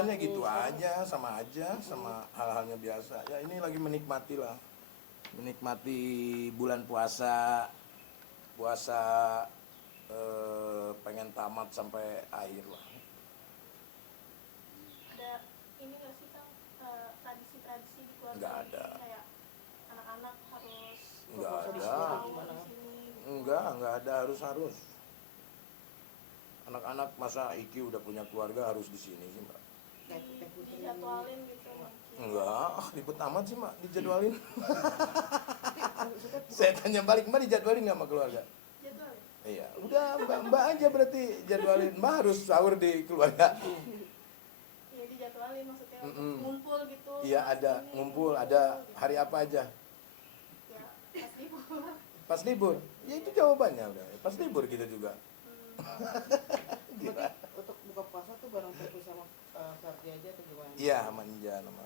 Ramadannya gitu aja, sama hal-halnya biasa. Ya ini lagi menikmati lah, menikmati bulan puasa, pengen tamat sampai akhir lah. Ada ini nggak sih Kang, tradisi-tradisi di keluarga? Nggak ada. Kayak anak-anak harus Nggak ada. di sini. Nggak ada harus. Anak-anak masa Iki udah punya keluarga harus di sini sih Mbak? Dijadwalin gitu mungkin. Enggak, ribet amat sih Mbak dijadwalin. Saya tanya balik, Mbak dijadwalin nggak sama keluarga? Jadwalin? Iya, udah Mbak aja berarti jadwalin. Mbak harus sahur di keluarga. Iya dijadwalin maksudnya ngumpul gitu. Iya ada Ini, ngumpul, ada hari apa aja? Ya pas libur. Pas libur. Ya itu jawabannya udah. Pas libur kita juga. Gila. Untuk buka puasa tuh bareng Teguh sama Sardi aja atau gimana? Iya, sama Ninja sama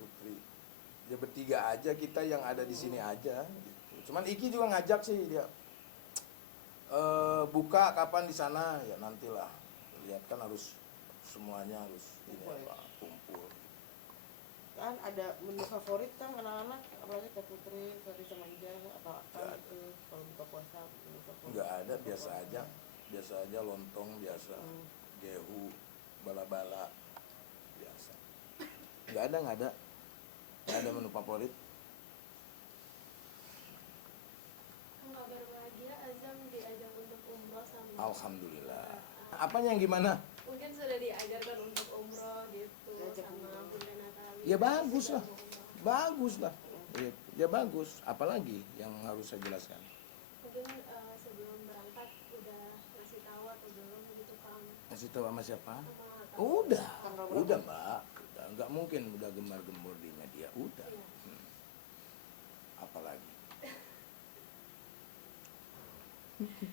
Putri. Ya bertiga aja kita yang ada di sini aja. Gitu. Cuman Iki juga ngajak sih dia. Buka kapan di sana ya nantilah. Lihat kan harus semuanya harus kumpul. Kan ada menu favorit kan anak-anak, apalagi Teh Putri, Sardi sama Ija atau apa gitu kalau buka puasa menu favorit? Enggak ada, biasa aja lontong biasa, gehu, bala-bala biasa. Enggak ada menu favorit. Kabar bahagia Azam diajak untuk umroh sama. Alhamdulillah. Apanya yang gimana? Mungkin sudah diajarkan untuk umroh gitu sama Bunda Natali. Ya bagus lah. Ya bagus. Apalagi yang harus saya jelaskan? Mungkin sebelum berangkat udah ngasih tahu atau belum gitu Kang? Kasih tahu sama siapa? Sama Udah Mbak. Udah nggak mungkin udah gemar-gembor di media. Udah. Apalagi?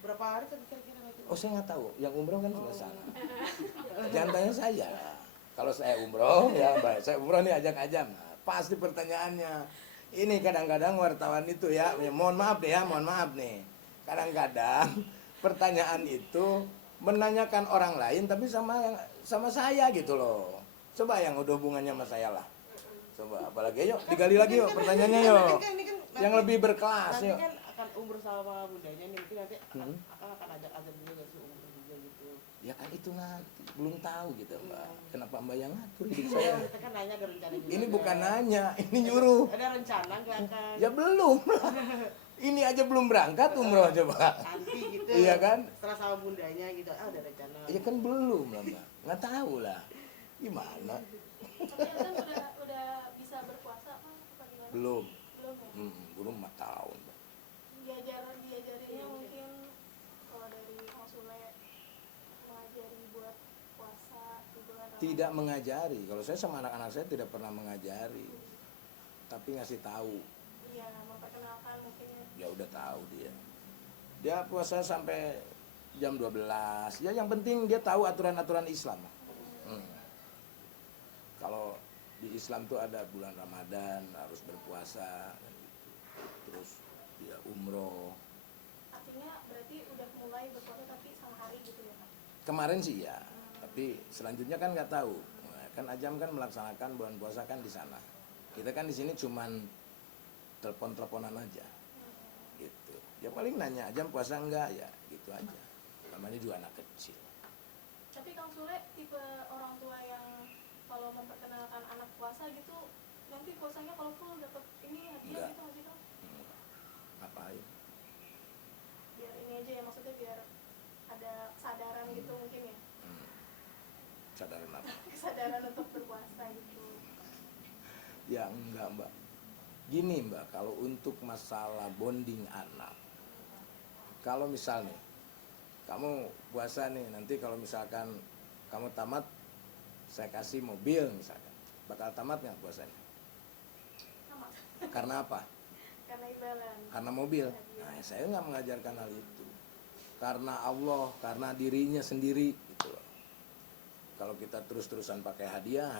Berapa hari tadi kira-kira itu? Oh saya nggak tahu. Yang umroh kan sebelah sana. Jangan tanya saya. Kalau saya umroh ya Mbak. Saya umroh nih ajak-ajak. Nah, pasti pertanyaannya. Ini kadang-kadang wartawan itu ya. Mohon maaf nih. Kadang-kadang pertanyaan itu menanyakan orang lain tapi sama saya gitu loh. Coba yang udah hubungannya sama saya lah. Coba apalagi yuk digali lagi yuk pertanyaannya yuk. Yang lebih berkelas nanti yuk. kan akan umroh sama bundanya nih, mungkin nanti akan ajak Azam juga gak sih umroh juga gitu. Ya kan itu nanti belum tahu gitu Mbak. Kenapa Mbak yang ngatur hidup Iya, saya? kita kan nanya ada rencana juga. Ini bukan nanya, ini nyuruh. Ada rencana nggak akan? Ya belum. Ini aja belum berangkat umroh coba. Nanti gitu. Iya kan? Setelah sama bundanya gitu, ada rencana. Ya kan belum lah Mbak. Nggak tahu lah. Gimana? Tapi Azam udah bisa berpuasa Kang? Apa gimana? Belum. Belum ya? Belum 4 tahun. Diajarinnya mungkin kalau dari Kang Sule mengajari buat puasa di bulan Ramadan. Tidak mengajari. Kalau saya sama anak-anak saya tidak pernah mengajari. Tapi ngasih tahu. Iya, memperkenalkan mungkin. Ya udah tahu dia. Dia puasa sampai jam 12. Ya yang penting dia tahu aturan-aturan Islam. Kalau di Islam tuh ada bulan Ramadan harus berpuasa gitu. Terus dia umroh. Artinya berarti udah mulai berpuasa tapi sama hari gitu ya Kak? Kemarin sih ya, tapi selanjutnya kan nggak tahu. Nah, kan Ajam kan melaksanakan bulan puasa kan di sana. Kita kan di sini cuman telepon-teleponan aja. Gitu. Ya paling nanya Ajam puasa enggak ya, gitu aja. Namanya juga anak kecil. Tapi Kang Sule tipe orang tua yang kalau memperkenalkan anak puasa gitu nanti puasanya kalau full dapat ini hadiah Enggak. gitu nggak sih Kang? Ngapain? Biar ini aja ya, maksudnya biar ada kesadaran gitu mungkin ya. Sadaran apa? Kesadaran untuk berpuasa gitu. Ya enggak Mbak. Gini Mbak, kalau untuk masalah bonding anak, kalau misalnya kamu puasa nih, nanti kalau misalkan kamu tamat, saya kasih mobil misalkan, bakal tamat nggak puasanya? Sama. Karena apa? Karena imbalan. Karena mobil. Nah, saya nggak mengajarkan hal itu. Karena Allah, karena dirinya sendiri gitu loh. Kalau kita terus-terusan pakai hadiah,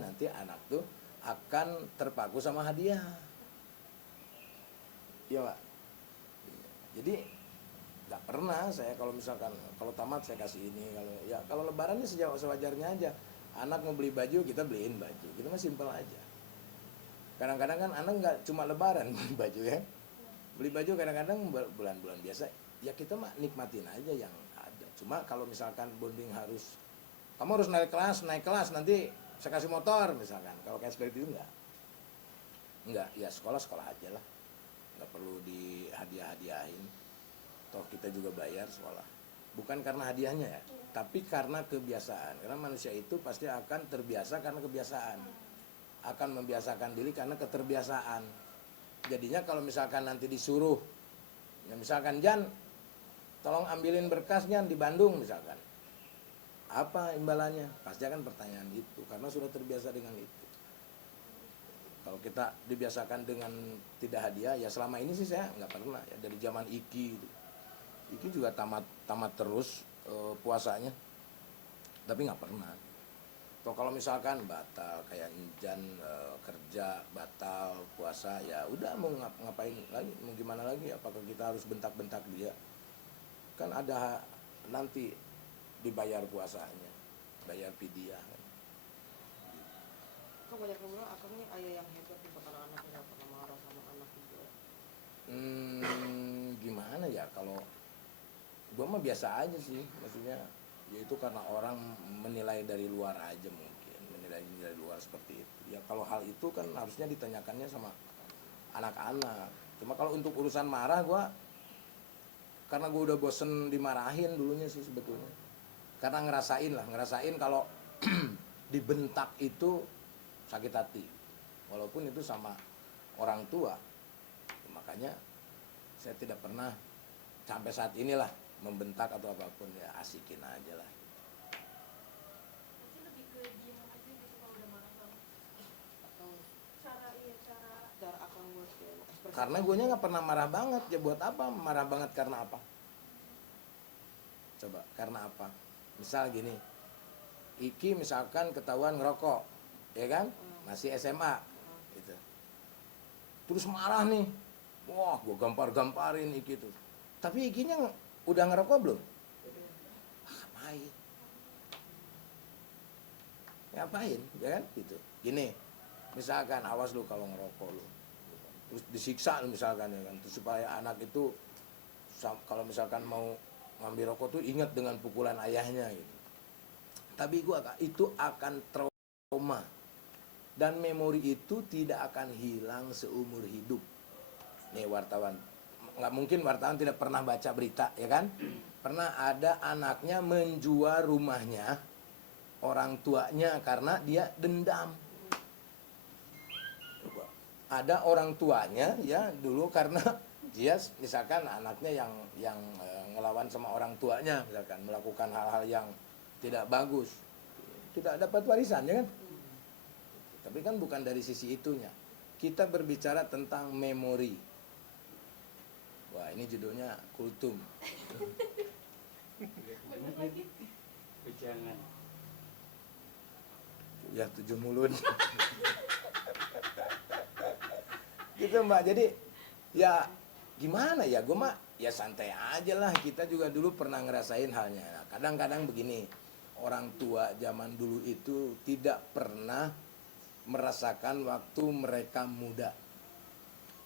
nanti anak tuh akan terpaku sama hadiah. Iya Pak. Jadi nggak pernah saya kalau misalkan kalau tamat saya kasih ini, kalau lebaran ini sewajarnya aja. Anak mau beli baju kita beliin baju, kita mah simpel aja. Kadang-kadang kan anak nggak cuma lebaran beli baju ya, beli baju kadang-kadang bulan-bulan biasa ya kita mah nikmatin aja yang ada. Cuma kalau misalkan bonding harus kamu harus naik kelas nanti saya kasih motor misalkan, kalau kayak seperti itu enggak, ya sekolah aja lah, nggak perlu dihadiah-hadiahin, toh kita juga bayar sekolah, bukan karena hadiahnya ya, tapi karena kebiasaan, karena manusia itu pasti akan terbiasa karena kebiasaan, akan membiasakan diri karena keterbiasaan. Jadinya kalau misalkan nanti disuruh, ya misalkan Jan, tolong ambilin berkasnya di Bandung misalkan, apa imbalannya? Pasti akan pertanyaan itu, karena sudah terbiasa dengan itu. Kalau kita dibiasakan dengan tidak hadiah, ya selama ini sih saya nggak pernah ya, dari zaman Iki itu. Iki juga tamat terus puasanya, tapi nggak pernah. Atau kalau misalkan batal kayak Jan kerja batal puasa, ya udah mau ngapain lagi, mau gimana lagi? Apakah kita harus bentak-bentak dia? Kan ada nanti dibayar puasanya, bayar fidyah. Kok banyak yang bilang Akang nih ayah yang hebat nih buat anak-anak yang gak pernah marah sama anak juga. Gimana ya, kalau gue mah biasa aja sih, maksudnya ya itu karena orang menilai dari luar aja, mungkin menilai dari luar seperti itu ya. Kalau hal itu kan harusnya ditanyakannya sama anak-anak. Cuma kalau untuk urusan marah, karena gue udah bosen dimarahin dulunya sih sebetulnya, karena ngerasain kalau dibentak itu sakit hati, walaupun itu sama orang tua. Makanya saya tidak pernah sampai saat inilah membentak atau apapun, ya asikin aja lah. Berarti lebih ke diem aja gitu kalau udah marah banget. Atau cara Akang buat kayak ekspresi. Karena gue nya nggak pernah marah banget, ya buat apa marah banget, karena apa? Coba, karena apa? Misal gini, Iki misalkan ketahuan ngerokok, ya kan? Masih SMA, gitu. Terus marah nih, wah gue gamparin Iki tuh. Tapi Ikinya udah ngerokok belum? Ngapain, ya kan? Gitu. Gini, misalkan awas lu kalau ngerokok lu, terus disiksa lu misalkan, ya kan? Terus supaya anak itu kalau misalkan mau ngambil rokok tuh ingat dengan pukulan ayahnya gitu. Tapi itu akan trauma, dan memori itu tidak akan hilang seumur hidup. Nih wartawan, nggak mungkin wartawan tidak pernah baca berita, ya kan? Pernah ada anaknya menjual rumahnya orang tuanya karena dia dendam. Ada orang tuanya ya dulu karena dia misalkan anaknya yang ngelawan sama orang tuanya, misalkan melakukan hal-hal yang tidak bagus, tidak dapat warisan, ya kan? Tapi kan bukan dari sisi itunya. Kita berbicara tentang memori. Wah, ini judulnya kultum. Jangan. Ya 7 mulut. Gitu Mbak. Jadi ya gimana ya, gue mah ya santai aja lah. Kita juga dulu pernah ngerasain halnya. Nah, kadang-kadang begini, orang tua zaman dulu itu tidak pernah merasakan waktu mereka muda,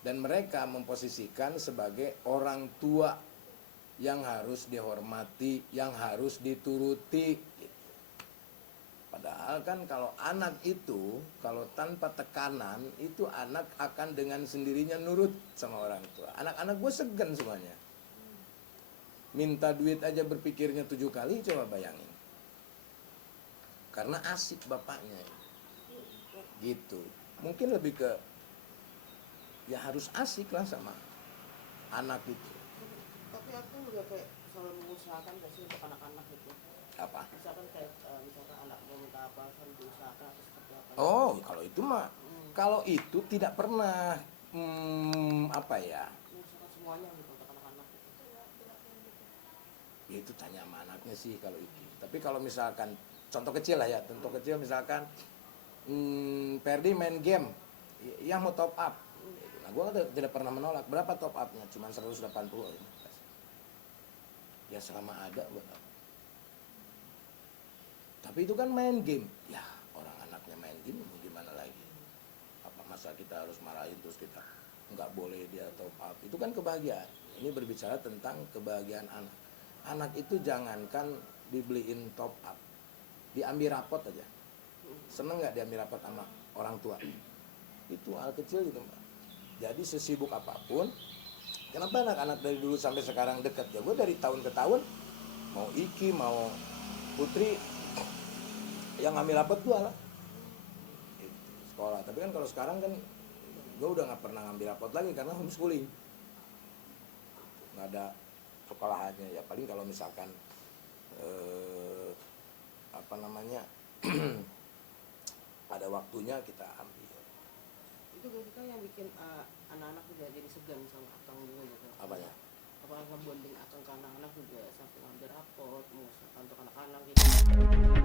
dan mereka memposisikan sebagai orang tua yang harus dihormati, yang harus dituruti gitu. Padahal kan kalau anak itu, kalau tanpa tekanan, itu anak akan dengan sendirinya nurut sama orang tua. Anak-anak gue segan semuanya, minta duit aja berpikirnya 7 kali, coba bayangin. Karena asik bapaknya gitu. Mungkin lebih ke ya harus asik lah sama anak itu. Tapi aku juga kayak selalu mengusahakan gak sih untuk anak-anak gitu. Apa? Misalkan kayak misalkan anak mau minta apa, harus diusahakan atau seperti apa. Oh, kalau itu mah, kalau itu tidak pernah apa ya? Mengusahakan semuanya gitu untuk anak-anak gitu. Ya itu tanya sama anaknya sih kalau itu. Tapi kalau misalkan contoh kecil lah ya, contoh kecil misalkan Ferdi main game, yang mau top up. Nah, gue tidak pernah menolak. Berapa top upnya? Cuma 180. Ya selama ada buat apa. Tapi itu kan main game. Ya orang anaknya main game mau gimana lagi. Apa masa kita harus marahin terus kita nggak boleh dia top up. Itu kan kebahagiaan. Ini berbicara tentang kebahagiaan anak. Anak itu jangankan dibeliin top up, diambil rapot aja. Seneng nggak diambil rapot sama orang tua? Itu hal kecil gitu Mbak. Jadi sesibuk apapun, kenapa anak-anak dari dulu sampai sekarang dekat? Ya gue dari tahun ke tahun, mau Iki, mau Putri, yang ngambil rapot gue lah. Itu, sekolah. Tapi kan kalau sekarang kan, gue udah nggak pernah ngambil rapot lagi karena homeschooling. Nggak ada sekolahannya. Ya paling kalau misalkan, apa namanya, pada waktunya kita ambil. Itu berarti kan yang bikin anak-anak juga jadi segan sama akang juga gitu. Apanya? Apakah ngebonding akang ke anak-anak juga sampai ngambil rapot, mau untuk anak-anak gitu.